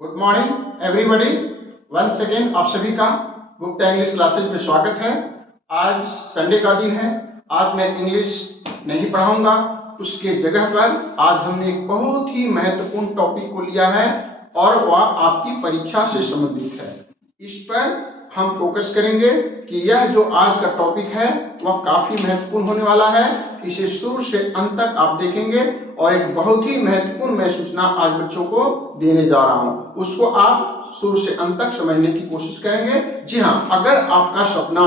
Good morning everybody. Once again आप सभी का गुप्ता इंग्लिश क्लासेज में स्वागत है। आज संडे का दिन है। आज मैं इंग्लिश नहीं पढ़ाऊंगा, उसके जगह पर आज हमने एक बहुत ही महत्वपूर्ण टॉपिक को लिया है और वह आपकी परीक्षा से संबंधित है। इस पर हम फोकस करेंगे कि यह जो आज का टॉपिक है वह काफी महत्वपूर्ण होने वाला है। इसे शुरू से अंत तक आप देखेंगे और एक बहुत ही महत्वपूर्ण मैं सूचना आज बच्चों को देने जा रहा हूं, उसको आप शुरू से अंत तक समझने की कोशिश करेंगे। जी हाँ, अगर आपका सपना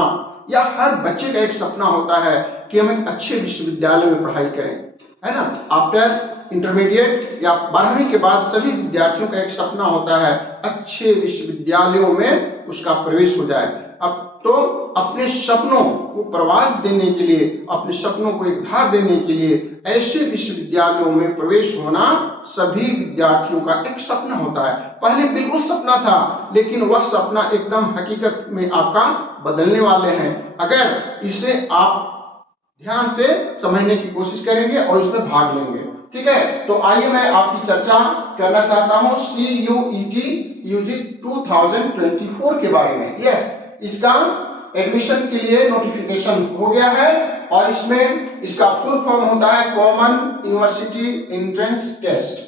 या हर बच्चे का एक सपना होता है कि हम एक अच्छे विश्वविद्यालय में पढ़ाई करें, है ना। आफ्टर इंटरमीडिएट या 12वीं के बाद सभी विद्यार्थियों का एक सपना होता है अच्छे विश्वविद्यालयों में उसका प्रवेश हो जाए। अब तो अपने सपनों को प्रवास देने के लिए, अपने सपनों को एक धार देने के लिए ऐसे विश्वविद्यालयों में प्रवेश होना सभी विद्यार्थियों का एक सपना होता है। पहले बिल्कुल सपना था, लेकिन वह सपना एकदम हकीकत में आपका बदलने वाले हैं अगर इसे आप ध्यान से समझने की कोशिश करेंगे और इसमें भाग लेंगे। ठीक है, तो आइए मैं आपकी चर्चा करना चाहता हूं CUET UG 2024 के बारे में। यस, इसका एडमिशन के लिए नोटिफिकेशन हो गया है और इसमें इसका फुल फॉर्म होता है common university entrance test.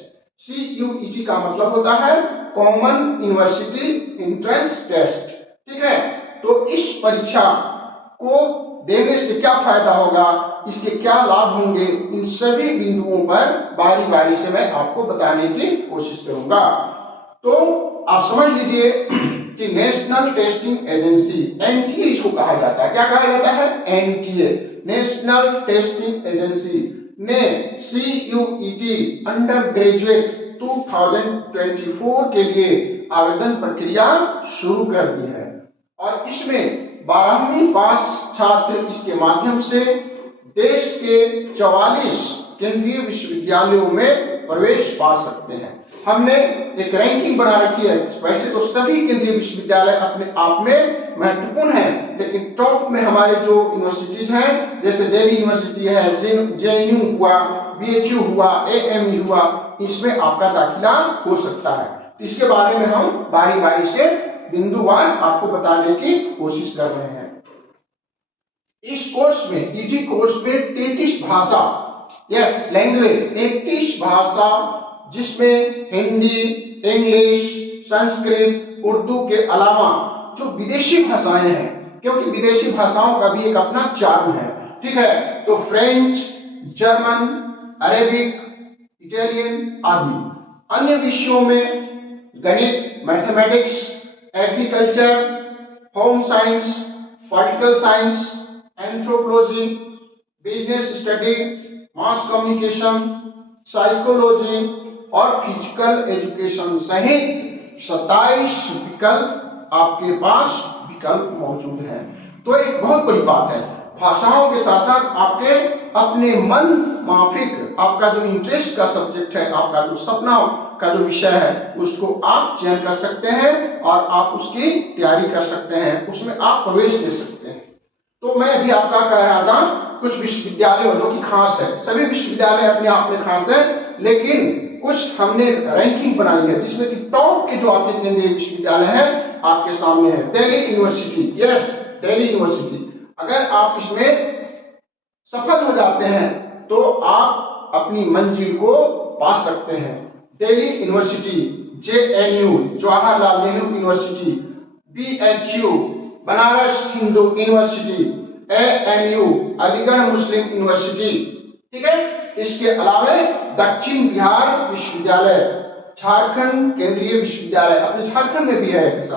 CUET का मतलब होता है कॉमन यूनिवर्सिटी एंट्रेंस टेस्ट। ठीक है, तो इस परीक्षा को देने से क्या फायदा होगा, इसके क्या लाभ होंगे, इन सभी बिंदुओं पर बारी बारी से मैं आपको बताने की कोशिश करूंगा। तो आप समझ लीजिए कि नेशनल टेस्टिंग एजेंसी NTA इसको कहा जाता है। क्या कहा जाता है? NTA, नेशनल टेस्टिंग एजेंसी ने CUET अंडर ग्रेजुएट 2024 के लिए आवेदन प्रक्रिया शुरू कर दी है और इसमें 12वीं पास छात्र इसके माध्यम से देश के 44 केंद्रीय विश्वविद्यालयों में प्रवेश पा सकते हैं। हमने एक रैंकिंग बना रखी है। वैसे तो सभी केंद्रीय विश्वविद्यालय अपने आप में महत्वपूर्ण हैं, लेकिन टॉप में हमारे जो यूनिवर्सिटीज हैं, जैसे दिल्ली यूनिवर्सिटी है, JNU हुआ, BHU हुआ, AMU हुआ, इसमें आपका दाखिला हो सकता है। इसके बारे में हम बारी बारी से बिंदुवार आपको बताने की कोशिश कर रहे हैं। इस कोर्स में, EG कोर्स में 33 भाषा, यस लैंग्वेज, 33 भाषा, जिसमें हिंदी, इंग्लिश, संस्कृत, उर्दू के अलावा जो विदेशी भाषाएं हैं, क्योंकि विदेशी भाषाओं का भी एक अपना चार्म है। ठीक है, तो फ्रेंच, जर्मन, अरेबिक, इटालियन आदि। अन्य विषयों में गणित, mathematics, agriculture, home science, political science, anthropology, business study, mass communication, psychology और फिजिकल एजुकेशन सहित 27 विकल्प आपके पास विकल्प मौजूद हैं। तो एक बहुत बड़ी बात है, भाषाओं के साथ साथ आपके अपने मन माफिक आपका जो इंटरेस्ट का सब्जेक्ट है, आपका जो सपना का जो विषय है, उसको आप चयन कर सकते हैं और आप उसकी तैयारी कर सकते हैं, उसमें आप प्रवेश ले सकते हैं। तो मैं अभी आपका कह रहा था कुछ विश्वविद्यालय जो कि खास है, सभी विश्वविद्यालय अपने आप में खास है, लेकिन कुछ हमने रैंकिंग बनाई है जिसमें कि टॉप के जो आपके केंद्रीय विश्वविद्यालय है आपके सामने है। Delhi university, yes Delhi university, अगर आप इसमें सफल हो जाते हैं तो आप अपनी मंजिल को पा सकते हैं। Delhi university, JNU Jawaharlal Nehru university, BHU Banaras Hindu university, AMU Aligarh Muslim university. ठीक है, इसके अलावा दक्षिण बिहार विश्वविद्यालय, झारखंड केंद्रीय विश्वविद्यालय, अपने झारखंड में भी है ऐसा,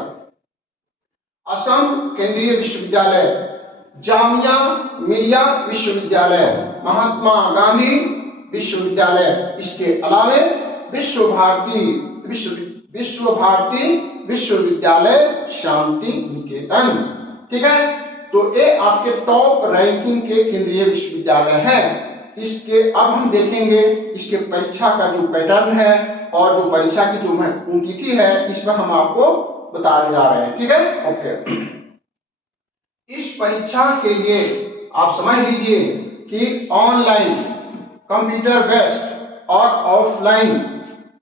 असम केंद्रीय विश्वविद्यालय, जामिया मिलिया विश्वविद्यालय, महात्मा गांधी विश्वविद्यालय, इसके अलावा विश्व भारती विश्वविद्यालय शांति निकेतन। ठीक है, तो ये आपके टॉप रैंकिंग के केंद्रीय विश्वविद्यालय हैं। इसके अब हम देखेंगे इसके परीक्षा का जो पैटर्न है और जो परीक्षा की जो महत्वपूर्ण तिथि है, इस पर हम आपको बताने जा रहे हैं। ठीक है, ओके। इस परीक्षा के लिए आप समझ लीजिए कि ऑनलाइन, कंप्यूटर बेस्ड और ऑफलाइन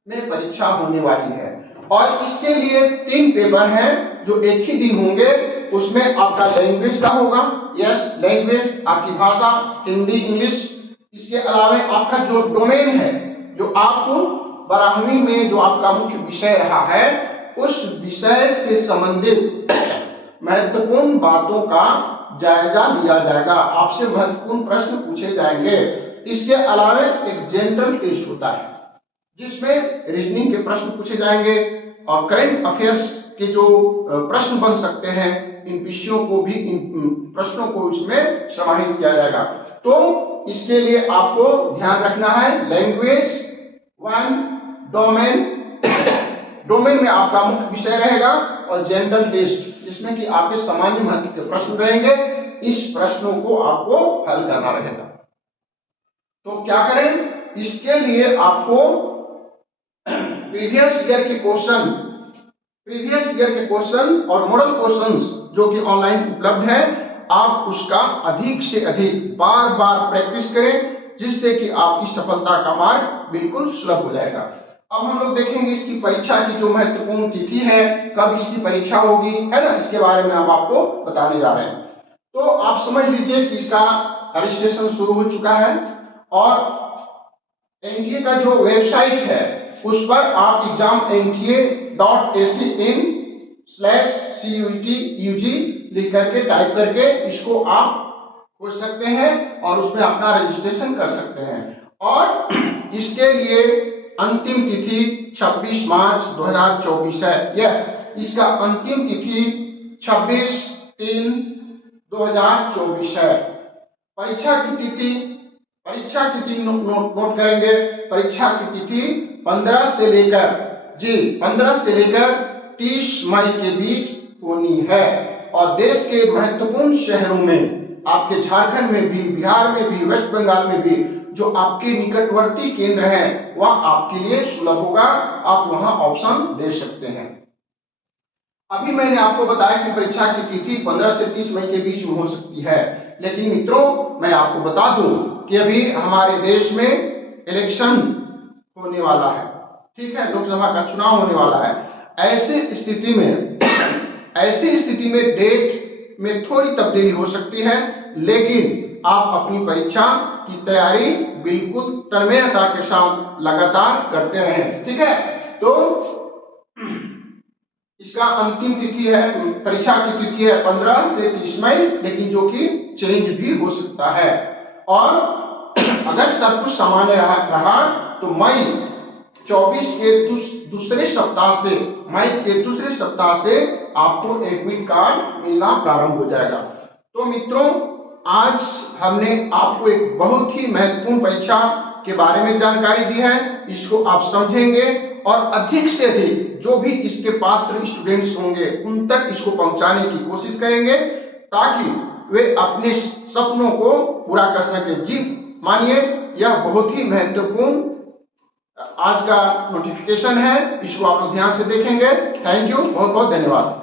में परीक्षा होने वाली है। और इसके लिए 3 पेपर हैं जो एक ही दिन होंगे। उसमें आपका लैंग्वेज का होगा, यस लैंग्वेज, आपकी भाषा हिंदी इंग्लिश। इसके अलावा आपका जो डोमेन है, जो आपको 12वीं में जो आपका मुख्य विषय रहा है, उस विषय से संबंधित महत्वपूर्ण बातों का जायजा लिया जाएगा। आपसे महत्वपूर्ण प्रश्न पूछे जाएंगे। इसके अलावा एक जनरल टेस्ट होता है जिसमें रीजनिंग के प्रश्न पूछे जाएंगे और करंट अफेयर्स के जो प्रश्न बन सकते हैं, इन विषयों को भी, इन प्रश्नों को इसमें समाहित किया जाएगा। तो इसके लिए आपको ध्यान रखना है लैंग्वेज 1, डोमेन में आपका मुख्य विषय रहेगा और जनरल टेस्ट जिसमें कि आपके सामान्य महत्व के प्रश्न रहेंगे। इस प्रश्नों को आपको हल करना रहेगा। तो क्या करें, इसके लिए आपको प्रीवियस ईयर के क्वेश्चन और मॉडल क्वेश्चंस जो कि ऑनलाइन उपलब्ध है, आप उसका अधिक से अधिक बार बार प्रैक्टिस करें, जिससे कि आपकी सफलता का मार्ग बिल्कुल सुलभ हो जाएगा। अब हम लोग देखेंगे इसकी परीक्षा की जो महत्वपूर्ण तिथि है, कब इसकी परीक्षा होगी, है ना, इसके बारे में हम आपको बताने जा रहे हैं। तो आप समझ लीजिए कि इसका रजिस्ट्रेशन शुरू हो चुका है और एनटीए का जो वेबसाइट है उस पर आप exam.ac.in/CUET-UG लिख करके टाइप करके इसको आप खोज सकते हैं और उसमें अपना रजिस्ट्रेशन कर सकते हैं। और इसके लिए अंतिम तिथि 26 मार्च 2024 है। यस, इसका अंतिम तिथि 26/3/2024 है। परीक्षा की तिथि नोट करेंगे। परीक्षा की तिथि 15 से लेकर 30 मई के बीच होनी है और देश के महत्वपूर्ण शहरों में, आपके झारखंड में भी, बिहार में भी, वेस्ट बंगाल में भी जो आपके निकटवर्ती केंद्र हैं वह आपके लिए सुलभ होगा। आप वहां ऑप्शन दे सकते हैं। अभी मैंने आपको बताया कि परीक्षा की तिथि 15 से 30 मई के बीच में हो सकती है, लेकिन मित्रों मैं आपको बता दूं कि अभी हमारे देश में इलेक्शन होने वाला है, ठीक है, लोकसभा का चुनाव होने वाला है। ऐसी स्थिति में डेट में थोड़ी तब्दीली हो सकती है, लेकिन आप अपनी परीक्षा की तैयारी बिल्कुल तन्मयता के साथ लगातार करते रहें, ठीक है। तो इसका अंतिम तिथि है, परीक्षा की तिथि है 15 से 30 मई, लेकिन जो कि चेंज भी हो सकता है। और अगर सब कुछ सामान्य रहा तो मई 24 के दूसरे सप्ताह से आपको एडमिट कार्ड मिलना प्रारंभ हो जाएगा। तो मित्रों, आज हमने आपको एक बहुत ही महत्वपूर्ण परीक्षा के बारे में जानकारी दी है। इसको आप समझेंगे और अधिक से अधिक जो भी इसके पात्र स्टूडेंट्स होंगे उन तक इसको पहुंचाने की कोशिश करेंगे, ताकि वे अपने सपनों को पूरा कर सके। जी मानिए, यह बहुत ही महत्वपूर्ण आज का नोटिफिकेशन है, इसको आप लोग ध्यान से देखेंगे। थैंक यू, बहुत बहुत धन्यवाद।